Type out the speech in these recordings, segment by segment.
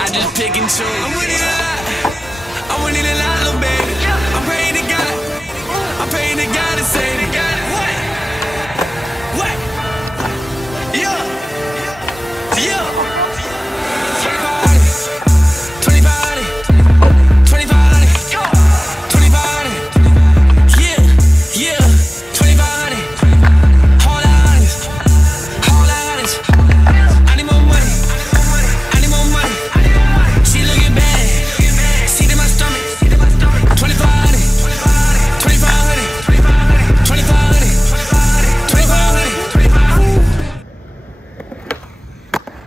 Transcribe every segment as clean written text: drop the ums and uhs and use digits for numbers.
I just pick and choose. I'm winning a lot. I'm winning a lot, little baby. I'm praying to God. I'm praying to God to save me. What? Yeah. 25.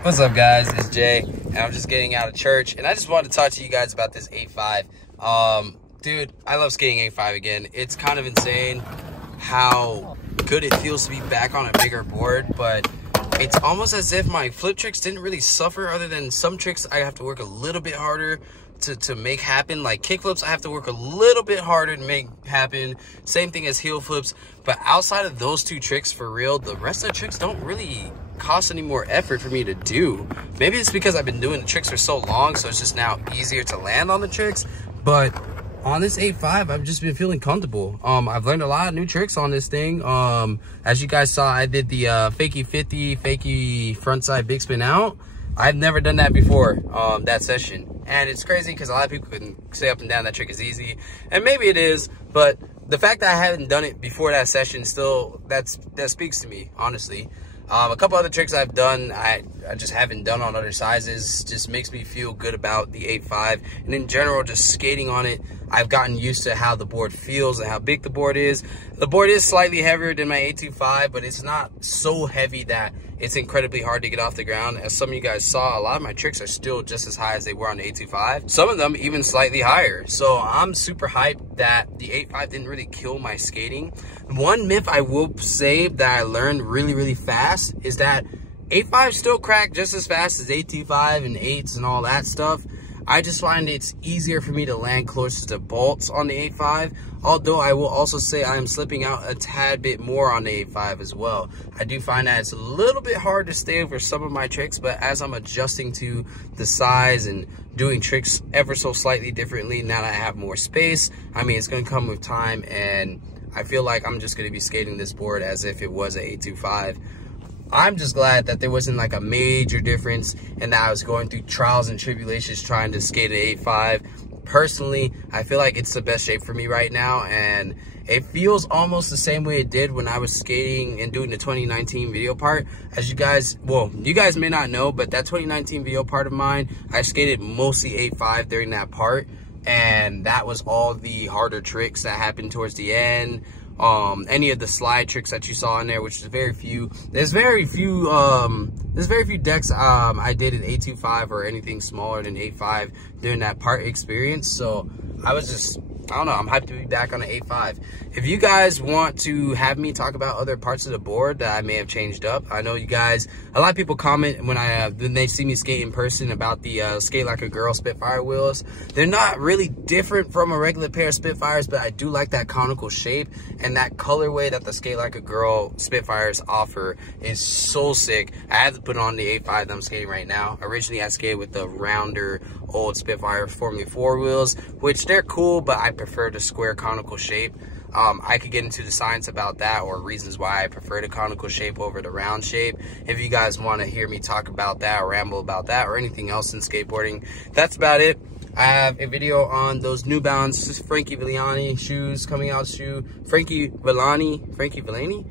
What's up, guys? It's Jay, and I'm just getting out of church, and I just wanted to talk to you guys about this 8.5. Dude, I love skating 8.5 again. It's kind of insane how good it feels to be back on a bigger board, but it's almost as if my flip tricks didn't really suffer, other than some tricks I have to work a little bit harder to make happen. Like kick flips, I have to work a little bit harder to make happen. Same thing as heel flips. But outside of those two tricks, for real, the rest of the tricks don't really cost any more effort for me to do. Maybe it's because I've been doing the tricks for so long, so it's just now easier to land on the tricks. But on this 8.5, I've just been feeling comfortable. I've learned a lot of new tricks on this thing. As you guys saw, I did the fakie 50, fakie frontside big spin out. I've never done that before, that session. And it's crazy because a lot of people can say up and down that trick is easy. And maybe it is, but the fact that I haven't done it before that session, still, that speaks to me, honestly. A couple other tricks I've done, I just haven't done on other sizes. Just makes me feel good about the 8.5. And in general, just skating on it, I've gotten used to how the board feels and how big the board is. The board is slightly heavier than my 8.25, but it's not so heavy that it's incredibly hard to get off the ground. As some of you guys saw, a lot of my tricks are still just as high as they were on the 8.25. Some of them even slightly higher. So I'm super hyped that the 8.5 didn't really kill my skating. One myth I will say that I learned really, really fast is that 8.5 still crack just as fast as 8.25 and 8s and all that stuff. I just find it's easier for me to land closer to bolts on the 8.5. Although I will also say I am slipping out a tad bit more on the 8.5 as well. I do find that it's a little bit hard to stay over some of my tricks, but as I'm adjusting to the size and doing tricks ever so slightly differently, now that I have more space, I mean, it's going to come with time, and I feel like I'm just going to be skating this board as if it was an 8.25. I'm just glad that there wasn't like a major difference and that I was going through trials and tribulations trying to skate an 8.5. Personally, I feel like it's the best shape for me right now, and it feels almost the same way it did when I was skating and doing the 2019 video part. As you guys, well, you guys may not know, but that 2019 video part of mine, I skated mostly 8.5 during that part, and that was all the harder tricks that happened towards the end. Any of the slide tricks that you saw in there, which is very few. There's very few decks I did in 8.25 or anything smaller than 8.5 during that part experience. So I was just, I don't know, I'm hyped to be back on the 8.5. If you guys want to have me talk about other parts of the board that I may have changed up, I know you guys, a lot of people comment when they see me skate in person about the Skate Like a Girl Spitfire wheels. They're not really different from a regular pair of Spitfires, but I do like that conical shape, and that colorway that the Skate Like a Girl Spitfires offer is so sick. I had to put on the 8.5 that I'm skating right now. Originally I skated with the rounder old Spitfire Formula 4 wheels, which they're cool, but I I prefer the square conical shape. I could get into the science about that, or reasons why I prefer the conical shape over the round shape. If you guys want to hear me talk about that or ramble about that or anything else in skateboarding, that's about it. I have a video on those New Balance Frankie Villani shoes coming out. Frankie Villani?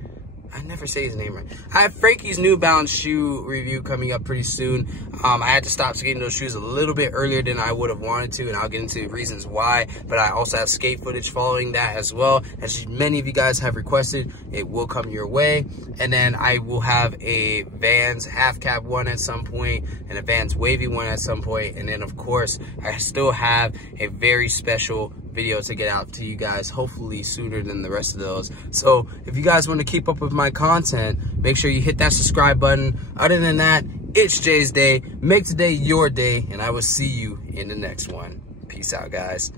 I never say his name right. I have Frankie's New Balance shoe review coming up pretty soon. I had to stop skating those shoes a little bit earlier than I would have wanted to, and I'll get into reasons why. But I also have skate footage following that as well. As many of you guys have requested, it will come your way. And then I will have a Vans half cap one at some point, and a Vans wavy one at some point. And then, of course, I still have a very special video to get out to you guys, hopefully sooner than the rest of those. So if you guys want to keep up with my content, make sure you hit that subscribe button. Other than that, it's Jay's day. Make today your day, and I will see you in the next one. Peace out, guys.